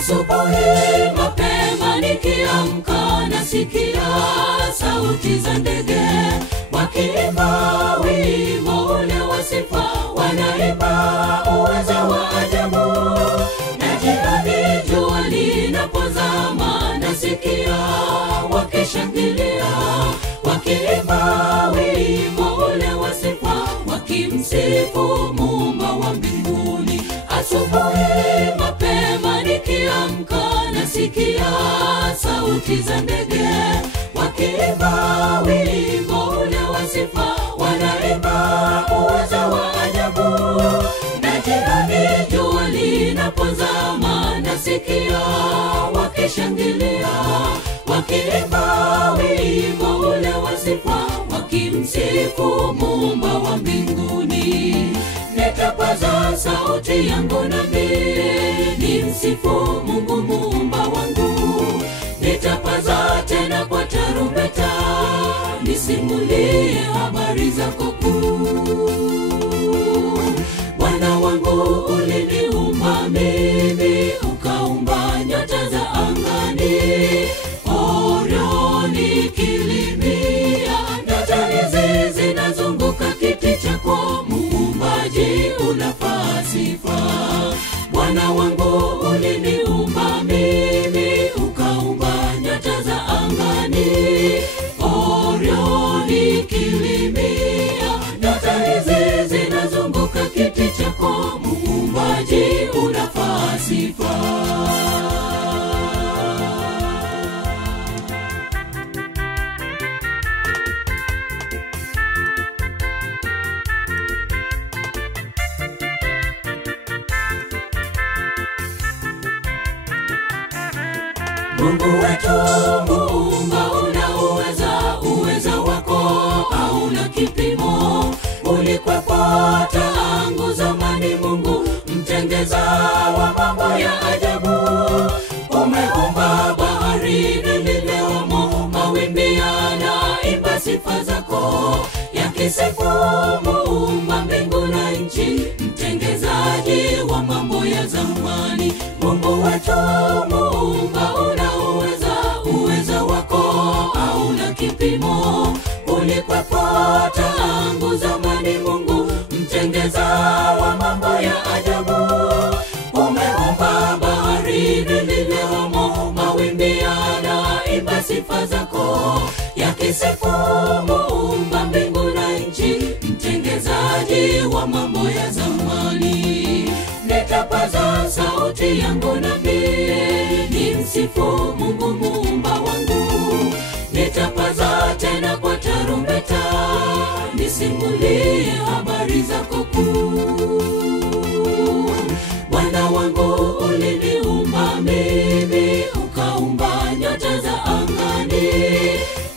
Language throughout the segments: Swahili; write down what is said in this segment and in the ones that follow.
Asubuhi mapema nikiamka nasikia sauti za ndege wakiimba wimbo ule wa sifa, wanaimba uweza wa ajabu. Na jioni jua linapozama nasikia wakishangilia, wakiimba wimbo ule wa sifa, wakimsifu Muumba wa mbinguni. Asubuhi mapema nikiamka nasikia sauti za ndege wakiimba wimbo ule wa sifa, wanaimba uweza wa ajabu. Na jioni jua linapozama nasikia wakishangilia, wakiimba wimbo ule wa sifa, wakimsifu Muumba wa mbinguni. Nitapaza sauti yangu nami nimsifu Mungu Muumba wangu. Nitapaza tena kwa tarumbeta nisimulie habari zako kuu. Bwana wangu uliniumba mimi, ukaumba nyota za angani, Orioni kilimia, nyota hizi zinazunguka kiti chako, Muumbaji unafaa sifa. Bwana wangu uliniumba mimi, ukaumba nyota za angani, Orioni kilimia, nyota hizi zinazunguka kiti chako, Muumbaji unafaa sifa. Mungu wetu Muumba unauweza, uweza wako hauna kipimo. Ulikwepo tangu zamani Mungu, mtengeza wa mambo ya ajabu. Umeumba bahari lililomo, mawimbi yanaimba sifa zako, yakisifu Muumba mbingu na nchi, mtengezaji wa mambo ya zamani. Mungu wetu Muumba unauweza, uweza wako hauna kipimo. Ulikwepo tangu zamani Mungu, mtengeza wa mambo ya ajabu. Umeumba bahari lililomo, mawimbi yanaimba sifa zako, yakisifu Muumba mbingu na nchi, mtengezaji wa mambo ya zamani. Nitapaza sauti yangu nami nimsifu Mungu Muumba wangu. Nitapaza tena kwa tarumbeta nisimulie habari zako kuu. Bwana wangu uliniumba mimi, ukaumba nyota za angani,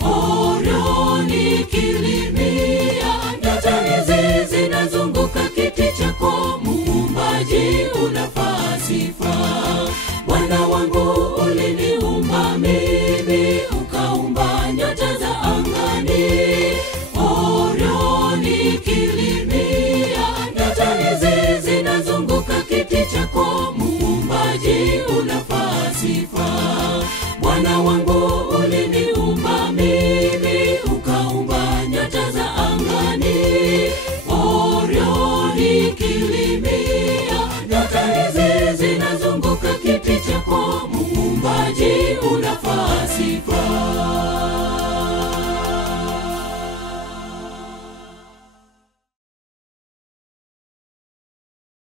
Orioni kilimia, nyota hizi zinazunguka kiti chako, Muumbaji unafaa sifa. Bwana wangu uliniumba mimi, ukaumba nyota za angani, Orioni kilimia, nyota hizi zinazunguka kiti chako, Muumbaji unafaa sifa. Bwana wangu